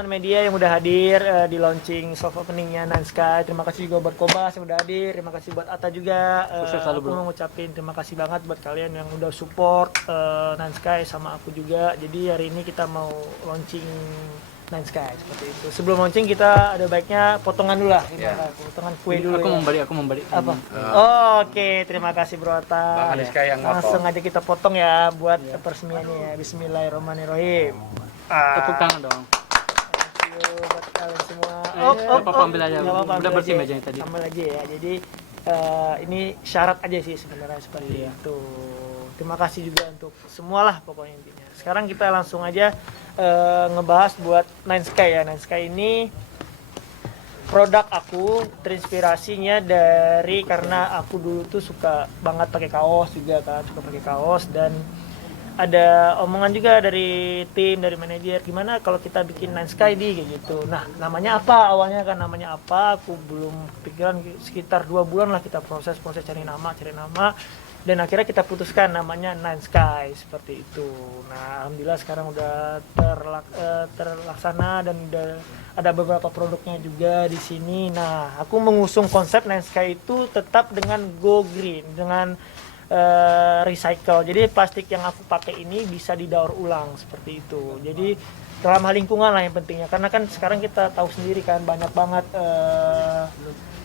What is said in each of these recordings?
teman-teman media yang udah hadir di launching soft openingnya Nine Sky. Terima kasih juga buat Kobas yang udah hadir. Terima kasih buat Atta juga. Aku mau ngucapin terima kasih banget buat kalian yang udah support Nine Sky sama aku juga. Jadi hari ini kita mau launching Nine Sky seperti itu. Sebelum launching kita ada baiknya potongan dulu lah. Potongan kue dulu. Aku memberi. Apa? Oke, terima kasih Bro Atta. Langsung aja kita potong ya buat peresmiannya ya. Bismillahirrahmanirrahim. Tepuk tangan dong. Thank you buat kalian semua. Ambil aja. Udah bersih mejanya tadi. Ambil aja ya. Jadi ini syarat aja sih sebenarnya seperti itu. Terima kasih juga untuk semualah pokoknya intinya. Sekarang kita langsung aja ngebahas buat Nine Sky ya. Nine Sky ini produk aku terinspirasinya dari karena aku dulu tuh suka banget pakai kaos juga kan, suka pakai kaos dan ada omongan juga dari tim, dari manajer gimana kalau kita bikin Nine Sky kayak gitu. Nah, namanya apa? Awalnya kan namanya apa? Aku belum kepikiran, sekitar 2 bulan lah kita proses cari nama dan akhirnya kita putuskan namanya Nine Sky seperti itu. Nah, alhamdulillah sekarang udah terlaksana dan udah ada beberapa produknya juga di sini. Nah, aku mengusung konsep Nine Sky itu tetap dengan go green, dengan recycle. Jadi plastik yang aku pakai ini bisa didaur ulang seperti itu. Jadi ramah lingkungan lah yang pentingnya. Karena kan sekarang kita tahu sendiri kan banyak banget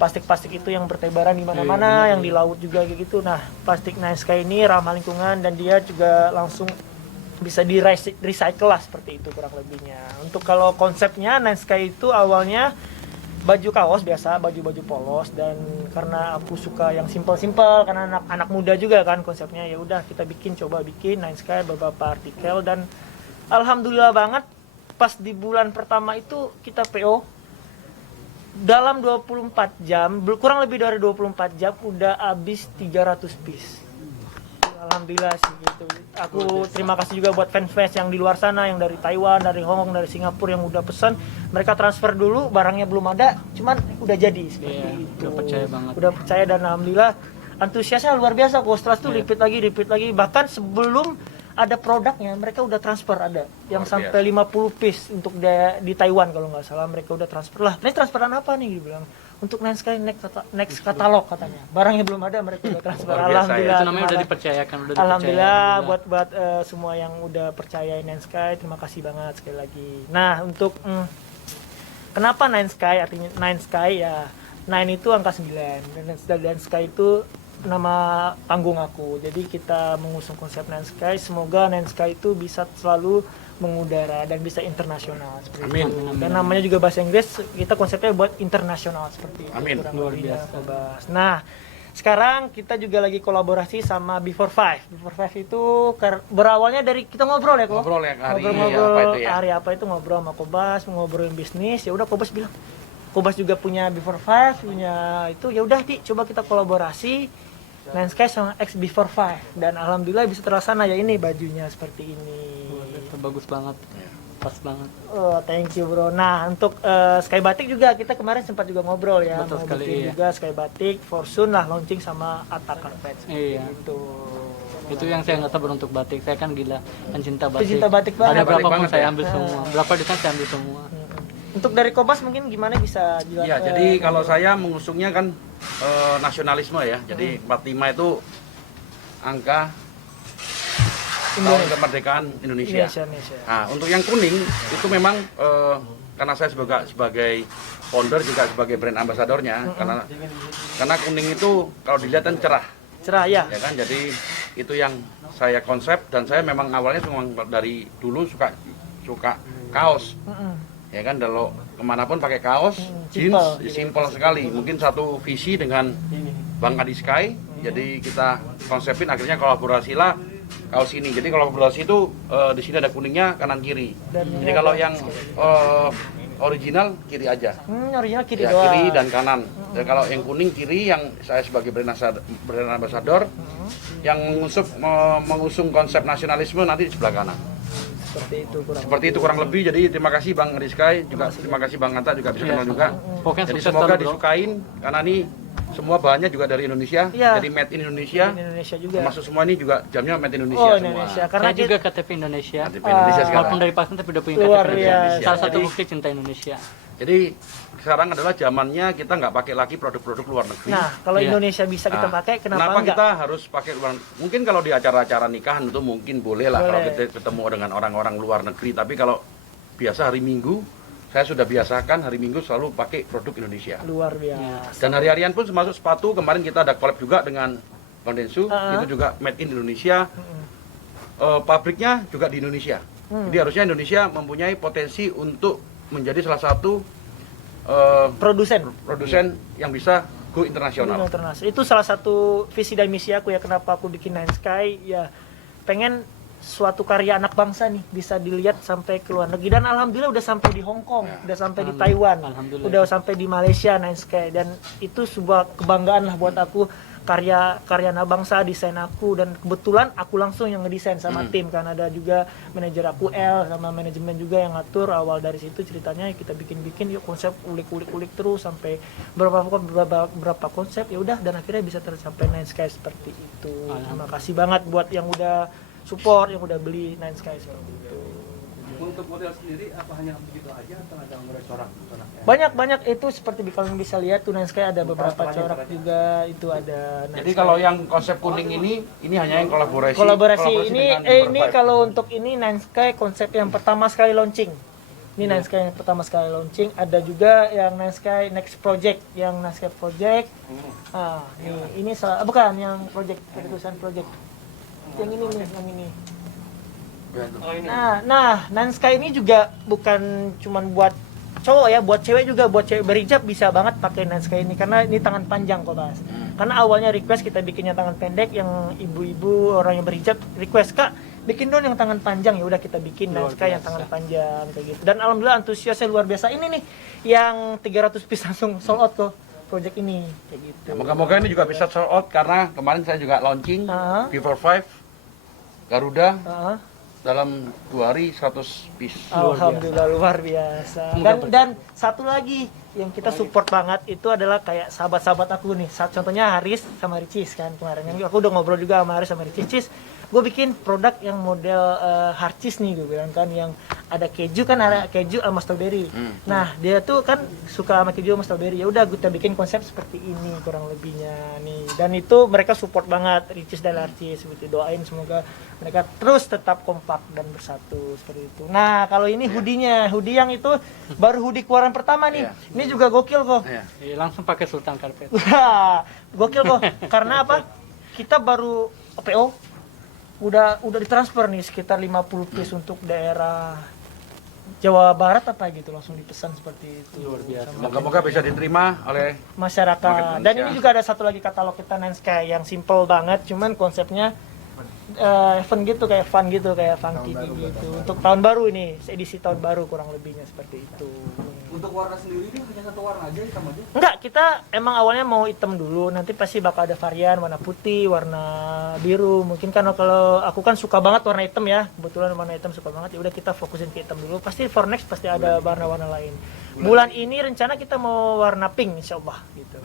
plastik-plastik itu yang bertebaran di mana-mana, yang di laut juga kayak gitu. Nah, plastik Nine Sky ini ramah lingkungan dan dia juga langsung bisa di recycle lah seperti itu kurang lebihnya. Untuk kalau konsepnya Nine Sky itu awalnya baju kaos biasa, baju-baju polos, dan karena aku suka yang simple-simple karena anak muda juga kan konsepnya, ya udah kita coba bikin Nine Sky beberapa artikel dan alhamdulillah banget pas di bulan pertama itu kita PO dalam 24 jam, kurang lebih dari 24 jam udah habis 300 piece. Alhamdulillah sih gitu. Aku terima kasih juga buat fans yang di luar sana, yang dari Taiwan, dari Hong Kong, dari Singapura yang udah pesan. Mereka transfer dulu, barangnya belum ada, cuman udah jadi seperti itu. Udah percaya banget. Udah percaya dan alhamdulillah antusiasnya luar biasa. Setelah itu repeat lagi. Bahkan sebelum ada produknya, mereka udah transfer ada. Yang sampai 50 piece untuk di Taiwan kalau nggak salah, mereka udah transfer lah. Ini transferan apa nih? Dibilang untuk Nine Sky next katalog katanya. Barangnya belum ada, mereka udah transfer. Alhamdulillah. Itu namanya udah dipercayakan, Alhamdulillah buat semua yang udah percaya Nine Sky, terima kasih banget sekali lagi. Nah, untuk kenapa Nine Sky? Artinya Nine Sky ya, Nine itu angka 9 dan Sky itu nama panggung aku. Jadi kita mengusung konsep Nine Sky, semoga Nine Sky itu bisa selalu mengudara dan bisa internasional seperti Amin. itu. Dan namanya juga bahasa Inggris, kita konsepnya buat internasional seperti itu. Amin. Luar biasa. Nah, sekarang kita juga lagi kolaborasi sama Before Five. Before Five itu berawalnya dari kita ngobrol ya kok. Ngobrol ya hari ngobrol apa itu ya? Hari apa itu ngobrol sama Kobas, ngobrolin bisnis. Ya udah Kobas bilang, Kobas juga punya Before Five, punya itu. Ya udah Ti, coba kita kolaborasi Nine Sky sama X Before Five dan alhamdulillah bisa terlaksana ya, ini bajunya seperti ini. Bagus banget. Pas banget. Oh, thank you bro. Nah, untuk Sky Batik juga kita kemarin sempat juga ngobrol ya. Betul mau sekali, bikin iya. juga Sky Batik Fortune lah launching sama Atta Carpet. Iya. Itu yang saya nggak sabar untuk batik. Saya kan gila pencinta batik. Pencinta batik banget. Ada berapa pun banget saya ya. ambil semua. Berapa desain saya ambil semua. Untuk dari Kobas mungkin gimana bisa jelas? Ya, jadi kalau saya mengusungnya kan nasionalisme ya. Jadi 45 itu angka tahun kemerdekaan Indonesia. Nah, untuk yang kuning itu memang karena saya sebagai founder juga sebagai brand ambasadornya, karena kuning itu kalau dilihat kan cerah ya. Ya kan, jadi itu yang saya konsep dan saya memang awalnya memang dari dulu suka kaos. Ya kan, kalau kemanapun pakai kaos, jeans, simple sekali. Mungkin satu visi dengan Bang Adi Sky, jadi kita konsepin akhirnya kolaborasi lah kaos ini. Jadi kolaborasi itu di sini ada kuningnya kanan kiri. Jadi kalau yang original kiri aja. Original kiri ya, doang. Kiri dan kanan. Dan kalau yang kuning kiri, yang saya sebagai brand ambassador yang mengusung konsep nasionalisme nanti di sebelah kanan. Seperti itu kurang lebih. Jadi terima kasih Bang Rizky juga, terima kasih Bang Anta juga bisa kenal juga. Pokoknya jadi sukses semoga selalu, bro. disukain karena ini semua bahannya juga dari Indonesia, Iya. jadi made in Indonesia. Di Indonesia juga. Termasuk semua ini juga jamnya made in Indonesia Oh, semua. Indonesia. Karena Saya juga KTP Indonesia. KTP Indonesia sekarang. Walaupun dari Pakistan tapi udah punya Luar KTP biasa. Indonesia. Salah satu Jadi- bukti cinta Indonesia. Jadi sekarang adalah zamannya kita nggak pakai lagi produk-produk luar negeri. Nah, kalau Iya. Indonesia bisa kita Nah, pakai, kenapa enggak? kita harus pakai luar? Mungkin kalau di acara-acara nikahan itu mungkin boleh lah kalau Boleh. kita ketemu dengan orang-orang luar negeri. Tapi kalau biasa hari Minggu, saya sudah biasakan hari Minggu selalu pakai produk Indonesia. Luar biasa. Dan hari-harian pun termasuk sepatu. Kemarin kita ada collab juga dengan Kondensu, itu juga made in Indonesia. Pabriknya juga di Indonesia. Jadi harusnya Indonesia mempunyai potensi untuk menjadi salah satu Produsen. produsen yang bisa go internasional. Internasional. Itu salah satu visi dan misi aku ya, kenapa aku bikin Nine Sky, ya pengen suatu karya anak bangsa nih bisa dilihat sampai ke luar negeri, dan alhamdulillah udah sampai di Hong Kong, udah sampai di Taiwan, Alhamdulillah. udah sampai di Malaysia Nine Sky, dan itu sebuah kebanggaan lah buat aku, karya anak bangsa, desain aku, dan kebetulan aku langsung yang ngedesain sama tim, kan ada juga manajer aku L sama manajemen juga yang ngatur. Awal dari situ ceritanya kita bikin yuk konsep, ulik terus sampai berapa konsep, ya udah, dan akhirnya bisa tercapai Nine Sky seperti itu. Terima kasih banget buat yang udah support, yang udah beli Nine Sky seperti itu. Untuk model sendiri apa hanya begitu aja atau ada model corak-coraknya? Banyak itu seperti kalau bisa lihat tuh Nine Sky ada beberapa corak juga, itu ada Nine Jadi Sky. kalau yang konsep kuning ini hanya yang kolaborasi. Kolaborasi ini dengan ini Supervibe. kalau untuk ini Nine Sky konsep yang pertama sekali launching. Ini Nine Sky yang pertama sekali launching. Ada juga yang Nine Sky Next Project, yang Nine Sky Project. Ini salah, bukan yang project, tulisan project. Yang ini nih, yang ini. Nah, Nine Sky ini juga bukan cuman buat cowok ya, buat cewek juga, buat cewek berhijab bisa banget pakai Nine Sky ini karena ini tangan panjang kok, Mas. Karena awalnya request kita bikinnya tangan pendek, yang ibu-ibu orang yang berhijab request, "Kak, bikin dong yang tangan panjang." Ya udah kita bikin Nine Sky yang tangan panjang kayak gitu. Dan alhamdulillah antusiasnya luar biasa. Ini nih yang 300 piece langsung sold out kok project ini kayak gitu. Ya, moga-moga ini juga bisa sold out karena kemarin saya juga launching Before 5 Garuda dalam 2 hari 100 piece. Alhamdulillah luar biasa. Dan satu lagi yang kita support banget itu adalah kayak sahabat-sahabat aku nih. Contohnya Haris sama Ricis kan kemarin. Yang aku udah ngobrol juga sama Haris sama Ricis. Gue bikin produk yang model hard cheese nih, gue bilang kan, yang ada keju, kan ada keju sama strawberry. Nah dia tuh kan suka sama keju sama strawberry. Ya udah kita bikin konsep seperti ini kurang lebihnya nih. Dan itu mereka support banget, Ricis dan Arcis. Gitu. Doain semoga mereka terus tetap kompak dan bersatu seperti itu. Nah kalau ini hoodie-nya, hoodie yang itu baru hoodie keluaran pertama nih. Ini juga gokil kok. Langsung pakai Sultan Carpet. Wah, gokil kok. Karena apa? Kita baru PO udah ditransfer nih sekitar 50 piece untuk daerah Jawa Barat apa gitu, langsung dipesan seperti itu. Luar biasa. Moga-moga bisa diterima oleh Masyarakat. Dan ini juga ada satu lagi katalog kita Nine Sky yang simple banget, cuman konsepnya event gitu, kayak fun gitu, kayak funky gitu. Untuk tahun baru ini, edisi tahun baru kurang lebihnya seperti itu. Untuk warna sendiri ini hanya satu warna aja, hitam aja? Enggak, kita emang awalnya mau hitam dulu, nanti pasti bakal ada varian warna putih, warna biru. Mungkin kan kalau aku kan suka banget warna hitam ya, kebetulan warna hitam suka banget, ya udah kita fokusin ke hitam dulu. Pasti for next pasti ada warna-warna lain. Bulan ini rencana kita mau warna pink insyaallah gitu.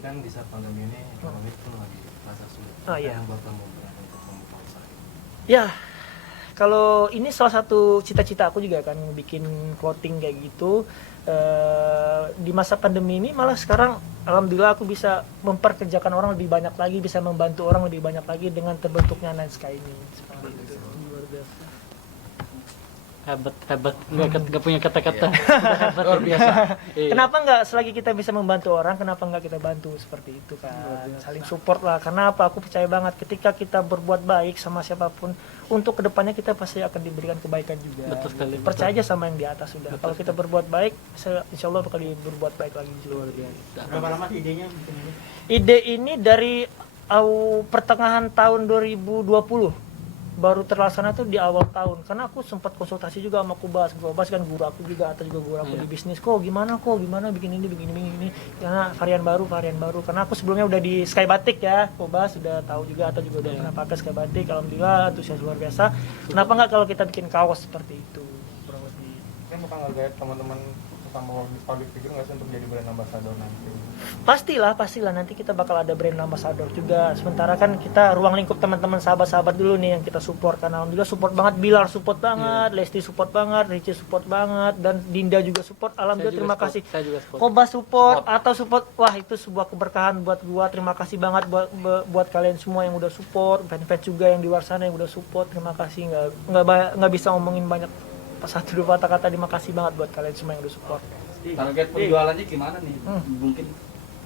Kan di saat pandemi ini ekonomi pun lagi rasa sulit. Oh iya. Yang Bapak mau berani untuk membuka usaha ini? Ya, kalau ini salah satu cita-cita aku juga kan bikin clothing kayak gitu. Di masa pandemi ini malah sekarang alhamdulillah aku bisa memperkerjakan orang lebih banyak lagi, bisa membantu orang lebih banyak lagi dengan terbentuknya Nine Sky ini. Seperti itu. Luar biasa. Hebat, nggak punya kata-kata. luar biasa. Iya. Kenapa nggak selagi kita bisa membantu orang, kenapa nggak kita bantu seperti itu kan? Saling support lah. Karena apa? Aku percaya banget ketika kita berbuat baik sama siapapun, untuk kedepannya kita pasti akan diberikan kebaikan juga. Betul sekali, Percaya betul. aja sama yang di atas sudah. Kalau kita berbuat baik, insya Allah bakal berbuat baik lagi juga. Berapa lama sih idenya bikin ini? Ide ini dari pertengahan tahun 2020 baru terlaksana tuh di awal tahun, karena aku sempat konsultasi juga sama Kubas kan guru aku juga, atau juga guru aku di bisnis, kok gimana bikin ini karena varian baru, karena aku sebelumnya udah di Sky Batik ya, Kubas sudah tahu juga, atau juga udah pernah pakai Sky Batik, alhamdulillah antusias luar biasa. Kenapa nggak kalau kita bikin kaos seperti itu kurang lebih. Kan bukan nggak teman-teman sama public figure nggak sih untuk jadi brand ambassador nanti? Pastilah nanti kita bakal ada brand ambassador juga. Sementara kan kita ruang lingkup teman-teman sahabat-sahabat dulu nih yang kita support, karena alhamdulillah support banget, Bilar support banget, Lesti support banget, Richie support banget, dan Dinda juga support. Alhamdulillah, terima kasih. Saya juga support. Koba support atau support, wah itu sebuah keberkahan buat gua. Terima kasih banget buat kalian semua yang udah support, fans-fans juga yang di luar sana yang udah support. Terima kasih, nggak bisa ngomongin banyak satu dua kata-kata. Terima kasih banget buat kalian semua yang udah support. Target penjualannya gimana nih? Mungkin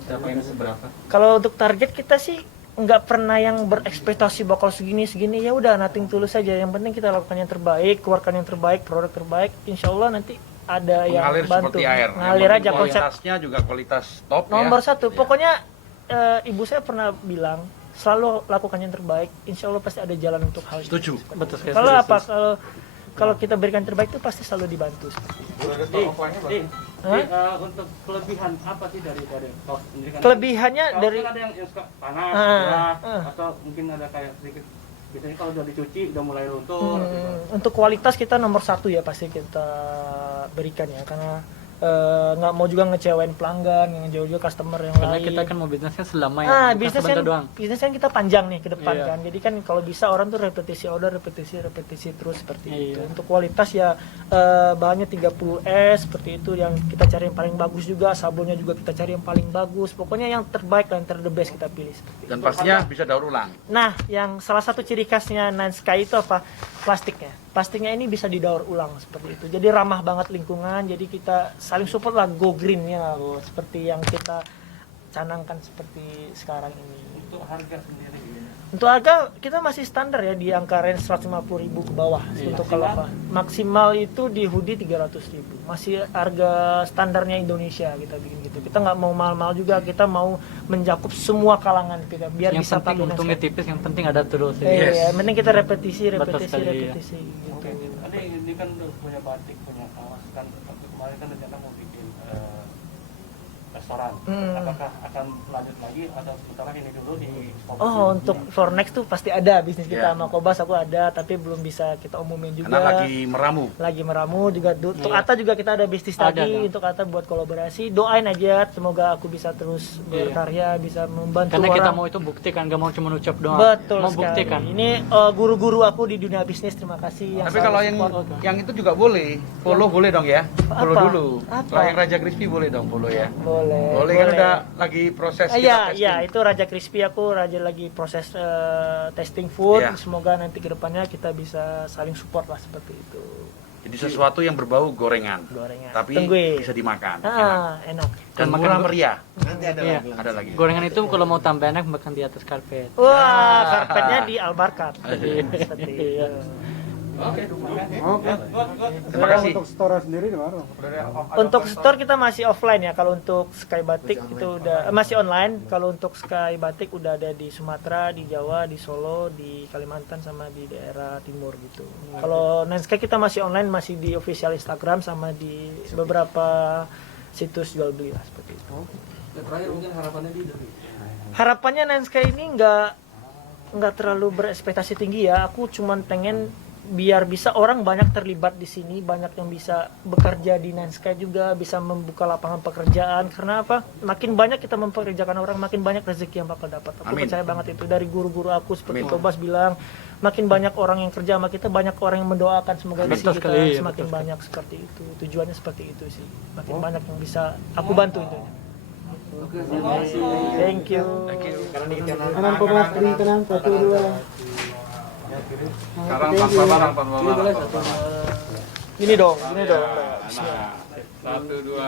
capainya seberapa? Kalau untuk target kita sih nggak pernah yang berekspektasi bakal segini ya udah, nothing tulus saja. Yang penting kita lakukan yang terbaik, keluarkan yang terbaik, produk terbaik. Insya Allah nanti ada yang Mengalir bantu. seperti air. Ngalir aja konsep. Kualitasnya juga kualitas top Nomor ya. satu, Iya. pokoknya ibu saya pernah bilang selalu lakukan yang terbaik. Insya Allah pasti ada jalan untuk hal itu. Setuju. Betul sekali. Kalau apa? Kalau kita berikan terbaik itu pasti selalu dibantu. Untuk kelebihan apa sih dari kaos sendiri kan? Kelebihannya Kaos dari kan ada yang suka panas, Ah, gerah, ah. atau mungkin ada kayak sedikit, biasanya kalau udah dicuci udah mulai luntur. untuk kualitas kita nomor satu ya pasti kita berikan ya, karena nggak mau juga ngecewain pelanggan, yang jauh juga customer yang Karena lain. kita kan mau bisnisnya selama ya, bukan bisnis sebentar doang. bisnis kan kita panjang nih ke depan Iya. kan. Jadi kan kalau bisa orang tuh repetisi order, repetisi terus seperti itu. Iya. Untuk kualitas ya bahannya 30S seperti itu, yang kita cari yang paling bagus juga, sabunnya juga kita cari yang paling bagus. Pokoknya yang terbaik dan the best kita pilih seperti itu. Dan pastinya bisa daur ulang. Nah, yang salah satu ciri khasnya Nine Sky itu apa? Plastiknya. Plastiknya ini bisa didaur ulang seperti itu. Jadi ramah banget lingkungan. Jadi kita saling support lah, go green ya, seperti yang kita canangkan seperti sekarang ini. Untuk harga sendiri gimana? Untuk harga kita masih standar ya di angka range 150.000 ke bawah. Untuk kalau apa? Maksimal itu di hoodie 300.000. Masih harga standarnya Indonesia kita bikin gitu. Kita nggak mau mahal-mahal juga, kita mau mencakup semua kalangan kita biar Yang bisa penting pakai untungnya Nine Sky. tipis, yang penting ada terus. Iya, mending kita repetisi Betul sekali, iya. gitu. Ini kan udah punya batik, punya kaos kan. Kemarin kan rencana mau bikin restoran. Apakah akan lanjut lagi atau sementara ini dulu di Oh, untuk for next tuh pasti ada bisnis kita Iya. sama Kobas, aku ada, tapi belum bisa kita umumin juga. Karena lagi meramu. Lagi meramu juga. Untuk Iya. Ata juga kita ada bisnis Ada, tadi, kan? untuk Ata buat kolaborasi. Doain aja, semoga aku bisa terus berkarya, bisa membantu Karena orang. kita mau itu buktikan, gak mau cuma ucap doang. Betul Mau sekali. buktikan. Ini guru-guru aku di dunia bisnis, terima kasih. Tapi kalau yang itu juga boleh. Follow boleh dong ya. Follow Apa? dulu. Apa? Kalau yang Raja Crispy boleh dong follow ya. boleh. Boleh kan udah lagi proses kita Iya, testing. iya, itu Raja Crispy, aku Raja lagi proses testing food. Iya. Semoga nanti kedepannya kita bisa saling support lah seperti itu. Jadi sesuatu yang berbau gorengan. Gorengan. Tapi Tungguin. bisa dimakan. Enak. Enak. Dan Makan murah go- meriah. Iya. Ada lagi. Gorengan itu kalau mau tambah enak makan di atas karpet. Wah, karpetnya di Albarkat. Iya. Seperti itu. Terima kasih. Untuk store sendiri di mana? Untuk store kita masih offline ya. Kalau untuk Sky Batik itu udah masih online. Kalau untuk Sky Batik udah ada di Sumatera, di Jawa, di Solo, di Kalimantan sama di daerah timur gitu. Kalau Nine Sky kita masih online, masih di official Instagram sama di beberapa situs jual beli lah seperti itu. terakhir mungkin harapannya dari Harapannya Nine Sky ini nggak terlalu berekspektasi tinggi ya. Aku cuman pengen biar bisa orang banyak terlibat di sini, banyak yang bisa bekerja di Nine Sky juga, bisa membuka lapangan pekerjaan. Karena apa? Makin banyak kita mempekerjakan orang, makin banyak rezeki yang bakal dapat. Aku Amin. percaya banget itu dari guru-guru aku seperti Amin. Tobas bilang, makin banyak orang yang kerja sama kita, banyak orang yang mendoakan semoga rezeki Betul kita sekali, iya, semakin betul banyak seperti itu. Tujuannya seperti itu sih. Makin banyak yang bisa aku bantu itu. Thank you. Kanan Kobas, kiri kanan, 1, 2. Sekarang tanpa barang, tanpa barang. Ini dong. Nah, 1, 2.